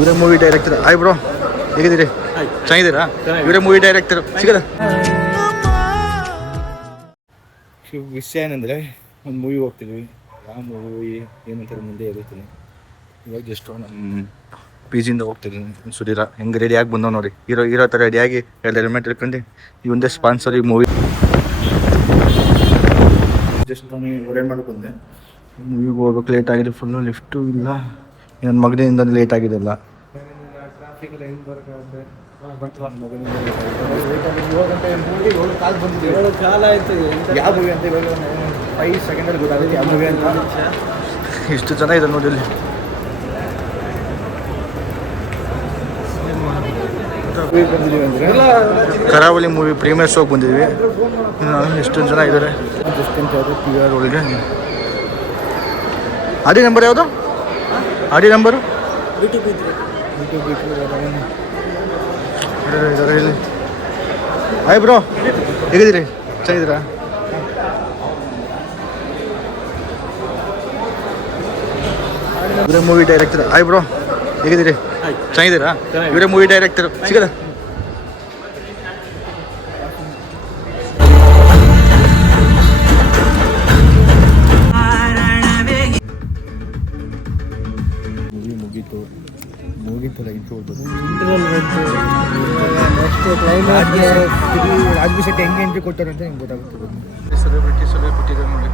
ಇವರೇ movie director. Hi bro, ಹೇಗಿದ್ದೀರಿ? ಚೆನ್ನಾಗಿದ್ದೀರಾ? ಇವರೇ ಮೂವಿ ಡೈರೆಕ್ಟರ್. ಸಿಗದ ವಿಷಯ ಏನಂದರೆ, ಒಂದು ಮೂವಿ ಹೋಗ್ತಿದ್ವಿ. ಯಾವ ಮೂವಿ ಏನಂತಾರೆ ಮುಂದೆ ಇರುತ್ತೀನಿ. ಇವಾಗ ಜಸ್ಟ್ ನಮ್ಮ ಪಿ ಜಿಯಿಂದ ಹೋಗ್ತಿದ್ದೀನಿ. ಸುಧೀರ ಹೆಂಗೆ ರೆಡಿಯಾಗಿ ಬಂದೋ ನೋಡಿ. ಹೀರೋ ಥರ ರೆಡಿಯಾಗಿ ಎರಡು ಹೆಲ್ಮೆಟ್ ಇಟ್ಕೊಂಡು ಈ ಒಂದೇ ಸ್ಪಾನ್ಸರ್ ಈ ಮೂವಿ. ಜಸ್ಟ್ ನಾನು ಹೊರಗೆ ಮಾಡಿ ಬಂದೆ. ಮೂವಿಗೆ ಹೋಗ್ಬೇಕು, ಲೇಟ್ ಆಗಿದೆ. ಫುಲ್ಲು ಲಿಫ್ಟು ಇಲ್ಲ. ನನ್ನ ಮಗನಿಂದ ಲೇಟ್ ಆಗಿದೆಲ್ಲ. ಯಾವ ಮೂವಿ ಅಂತ ಇವಾಗ 5 ಸೆಕೆಂಡಲ್ಲಿ ಗೊತ್ತಾಗುತ್ತೆ ಯಾವ ಮೂವಿ ಅಂತ. ಇಷ್ಟು ಜನ ಇದೆ ನೋಡಿ ಇಲ್ಲಿ. ಬಂದಿದ್ದೀವಿ ಅಂದರೆ ಕರಾವಳಿ ಮೂವಿ ಪ್ರೀಮಿಯರ್ ಶೋಗೆ ಬಂದಿದ್ವಿ. ಎಷ್ಟೊಂದು ಜನ ಇದ್ದಾರೆ. ಜಸ್ಟ್ ಅಂತ ಯಾವುದು PR ಒಳಗೆ ಆಡಿ ನಂಬರ್ ಯಾವುದು? ಆಡಿ ನಂಬರು ಇದ್ದಾರೆ ಇಲ್ಲಿ. ಹಾಯ್ ಬ್ರೋ, ಹೇಗಿದ್ದೀರಿ? ಚೆನ್ನಾಗಿದ್ದೀರಾ? ಇವರೇ ಮೂವಿ ಡೈರೆಕ್ಟರ್. ಹಾಯ್ ಬ್ರೋ, ಹೇಗಿದ್ದೀರಿ? ಚೆನ್ನಾಗಿದ್ದೀರಾ? ಇವರೇ ಮೂವಿ ಡೈರೆಕ್ಟರ್. ಸಿಗದ ರಾಜ್ಬಿ ಶೆಟ್ಟಿ ಹೆಂಗೆ ಎಂಟ್ರಿ ಕೊಡ್ತಾರೆ ಅಂತ ಹೆಂಗೆ ಗೊತ್ತಾಗುತ್ತೆ. ಸೆಲೆಬ್ರಿಟಿ ಕೊಟ್ಟಿದ್ದಾರೆ ನೋಡಿ.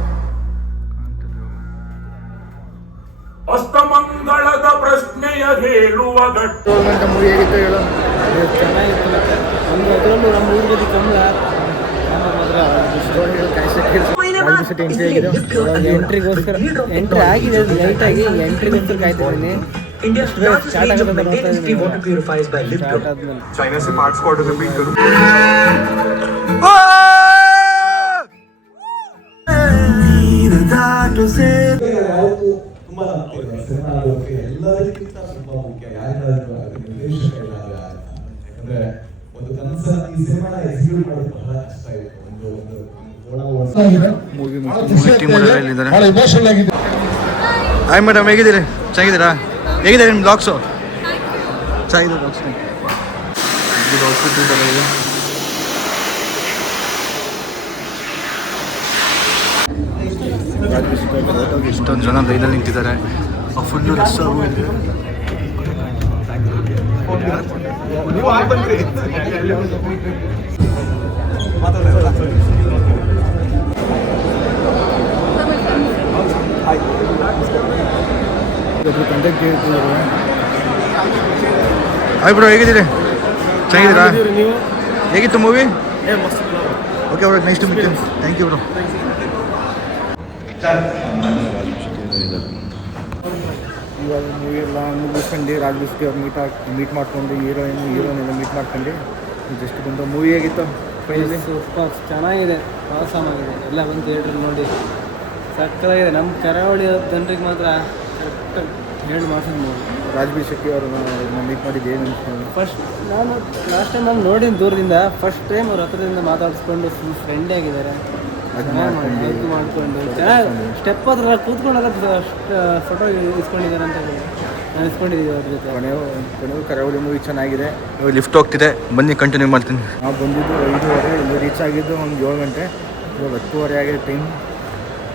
ಅಷ್ಟಮಂಗಳದ ಪ್ರಶ್ನೆಯ ಹೇಳುವ ಮೂವಿ ಹೇಗಿತ್ತು ಹೇಳೋ? ಚೆನ್ನಾಗಿತ್ತು. ಅದರಲ್ಲೂ ನಮ್ಮ ಊರಿಗೆ ಕಮ್ಮಿ ಎಂಟ್ರಿಗೋಸ್ಕರ ಎಂಟ್ರಿ ಆಗಿದೆ. ಲೈಟಾಗಿ ಎಂಟ್ರಿಗೋಸ್ಕರ ಕಾಯ್ತಿದ್ದೀನಿ. ಸ್ಟಾರ್ಟ್ ಆಗೋದು चाइना से पार्ट्स को ऑर्डर रिपीट करूं. ತುಂಬಾ ನಂಬ್ತೀನಿ ಎಲ್ಲರಿಗಿಂತ ತುಂಬಾ ಮುಖ್ಯ. ಯಾರಿಗಾದ್ರೂ ಯಾಕಂದ್ರೆ ಒಂದು ಕನಸನ್ನ ಈ ಸಿನಿಮಾನ ಎಕ್ಸಿಕ್ಯೂಟ್ ಮಾಡೋದು ಬಹಳ ಕಷ್ಟ ಇತ್ತು. ಹಾಯ್ ಮೇಡಮ್, ಹೇಗಿದ್ದೀರಿ? ಚೆನ್ನಾಗಿದ್ದೀರಾ? ಹೇಗಿದೆ ನಿಮ್ಮ ಬ್ಲಾಗ್ಸು? ಚೆನ್ನಾಗಿದೆ ಬ್ಲಾಗ್ಸ್. ಎಷ್ಟೊಂದು ಜನ ಲೈನಲ್ಲಿ ನಿಂತಿದ್ದಾರೆ. ಫುಲ್ಲು ರಶ್ ಆಗೋಗಿದೆ. ಹಾಯ್ ಬ್ರೋ, ಹೇಗಿದ್ದೀರಿ? ಚೆನ್ನಾಗಿದ್ದೀರಾ? ಹೇಗಿತ್ತು ಮೂವಿ? ಓಕೆ ಅವ್ರಿಗೆ ನೆಕ್ಸ್ಟ್ ಮಿಡ್ತೀನಿ. Thank you bro. ಇವಾಗ ಮೂವಿ ಎಲ್ಲ ಮುಗಿಸ್ಕೊಂಡು ರಾಜ್ಬೀಸ್ಗೆ ಅವ್ರು ಮೀಟ್ ಮಾಡ್ಕೊಂಡು ಹೀರೋನೆಲ್ಲ ಮೀಟ್ ಮಾಡ್ಕೊಂಡು ಜಸ್ಟ್ ಬಂದು ಮೂವಿ ಹೇಗಿತ್ತು? ಫೈನಲಿ ಸೂಪರ್ ಚೆನ್ನಾಗಿದೆ. ಆಗಿದೆ. ಎಲ್ಲ ಬಂದು ಥಿಯೇಟ್ರಲ್ಲಿ ನೋಡಿ ಸಕ್ಕತ್ತಾಗಿದೆ. ನಮ್ಮ ಕರಾವಳಿ ಜನರಿಗೆ ಮಾತ್ರ ಕರೆಕ್ಟಾಗಿ ಹೇಳಿ ಮಾಡ್ಸೋದು ನೋಡಿ. ರಾಜ್ಬಿ ಶೆಟ್ಟಿ ಅವ್ರನ್ನ ಮೀಟ್ ಮಾಡಿದ್ದು ಏನು? ಫಸ್ಟ್ ನಾನು ಲಾಸ್ಟ್ ಟೈಮ್ ನಾನು ನೋಡಿದ ದೂರದಿಂದ ಫಸ್ಟ್ ಟೈಮ್ ಅವ್ರ ಹತ್ರದಿಂದ ಮಾತಾಡಿಸ್ಕೊಂಡು ಫುಲ್ ಫ್ರೆಂಡೇ ಆಗಿದ್ದಾರೆ. ಮಾಡ್ಕೊಂಡು ಚೆನ್ನಾಗಿ ಸ್ಟೆಪ್ ಹತ್ರ ಕೂತ್ಕೊಂಡಾಗ ಫೋಟೋ ಇಸ್ಕೊಂಡಿದ್ದಾರೆ ಅಂತ ನಾನು ಇಸ್ಕೊಂಡಿದ್ದೀವಿ ಅವ್ರ ಜೊತೆ. ಕೊನೆಗೂ ಕರಾವಳಿ ಮೂವಿ ಚೆನ್ನಾಗಿದೆ. ಲಿಫ್ಟ್ ಹೋಗ್ತಿದೆ, ಬನ್ನಿ ಕಂಟಿನ್ಯೂ ಮಾಡ್ತೀನಿ. ನಾವು ಬಂದಿದ್ದು 5:30, ಇಲ್ಲಿ ರೀಚ್ ಆಗಿದ್ದು ಒಂದು 7 ಗಂಟೆ. ಇವಾಗ 10:30 ಆಗಿದೆ ಟೈಮ್.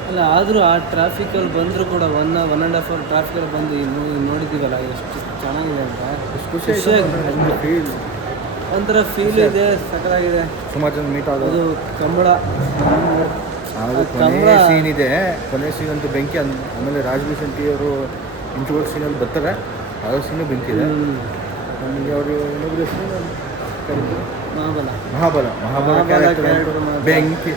ಅಲ್ಲ ಆದರೂ ಆ ಟ್ರಾಫಿಕಲ್ಲಿ ಬಂದರೂ ಕೂಡ 1.5 ಅವರ್ ಟ್ರಾಫಿಕಲ್ಲಿ ಬಂದು ಈ ಮೂವಿ ನೋಡಿದ್ದೀವಲ್ಲ, ಎಷ್ಟು ಚೆನ್ನಾಗಿದೆ ಅಂತ. ಎಷ್ಟು ಖುಷಿಯಾಗಿದೆ. ಫೀಲ್ ಒಂಥರ ಫೀಲ್ ಇದೆ. ಸಕ್ಕತ್ತಾಗಿದೆ. ಸುಮಾರು ಜನ ಮೀಟ್ ಆಗೋದು. ಕಂಬಳ ಕೊನೆ ಸೀನ್ ಇದೆ. ಕೊನೆ ಸೀನ್ ಅಂತೂ ಬೆಂಕಿ. ಆಮೇಲೆ ರಾಜ್ಬಿ ಶೆಟ್ಟಿ ಅವರು ಇಂಟ್ರೋವರ್ಟ್ ಸೀನಲ್ಲಿ ಬರ್ತಾರೆ. ಆ ಸೀನು ಬೆಂಕಿ ಇದೆ. ನಮಗೆ ಅವರು ಇನ್ನೊಬ್ಬರು ಮಹಾಬಲ ಕ್ಯಾರೆಕ್ಟರ್ ಬೆಂಕಿ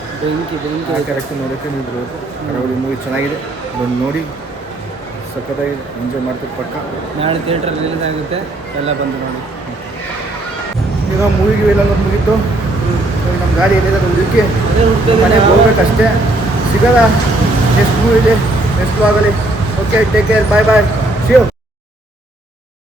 ಆ ಕ್ಯಾರೆಕ್ಟರ್ ನೋಡೋಕ್ಕೆ ನೀವು ಬರಬೇಕು. ಕರಾವಳಿ ಮೂವಿ ಚೆನ್ನಾಗಿದೆ, ಬಂದು ನೋಡಿ. ಸಖತ್ತಾಗಿದೆ, ಎಂಜಾಯ್ ಮಾಡ್ತೀವಿ ಪಕ್ಕ. ನಾಳೆ ಥಿಯೇಟ್ರಲ್ಲಿ ರಿಲೀಸ್ ಆಗುತ್ತೆ, ಎಲ್ಲ ಬಂದು ನೋಡಿ. ಈಗ ಮೂವಿಗೆ ಎಲ್ಲ ಮುಗಿತು. ನಮ್ಮ ಗಾಡಿ ಎಲ್ಲಿದೆ ಹುಡುಕಿ ಮನೆಗೆ ಹೋಗ್ಬೇಕಷ್ಟೇ. ಸಿಗಲ್ಲ. ನೆಕ್ಸ್ಟ್ ಮೂವಿ ಇದೆ, ನೆಕ್ಸ್ಟ್ ಆಗಲಿ. ಓಕೆ, ಟೇಕ್ ಕೇರ್, ಬಾಯ್ ಬಾಯ್.